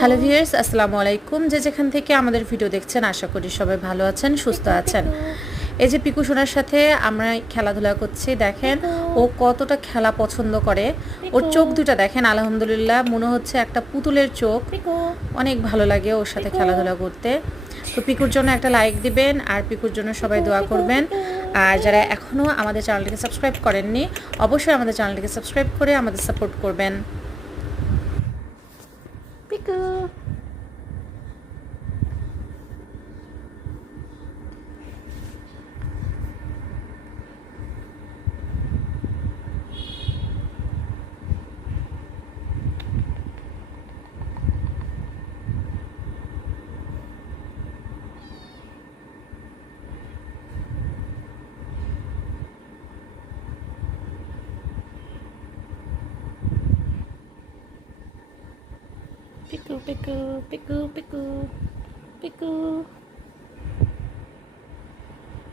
Hello viewers, আসসালামু আলাইকুম। যে যেখান থেকে আমাদের ভিডিও দেখছেন আশা করি সবাই ভালো আছেন, সুস্থ আছেন। এই যে পিকু সোনার সাথে আমরা খেলাধুলা করছি, দেখেন ও কতটা খেলা পছন্দ করে। ওর চোখ দুটা দেখেন, আলহামদুলিল্লাহ মনে হচ্ছে একটা পুতুলের চোখ। অনেক ভালো লাগে ওর সাথে খেলাধুলা করতে। তো পিকুর জন্য একটা লাইক দিবেন আর পিকুর জন্য সবাই দোয়া করবেন। আর যারা এখনও আমাদের চ্যানেলটিকে সাবস্ক্রাইব করেননি অবশ্যই আমাদের চ্যানেলটিকে সাবস্ক্রাইব করে আমাদের সাপোর্ট করবেন। Piku piku piku piku piku piku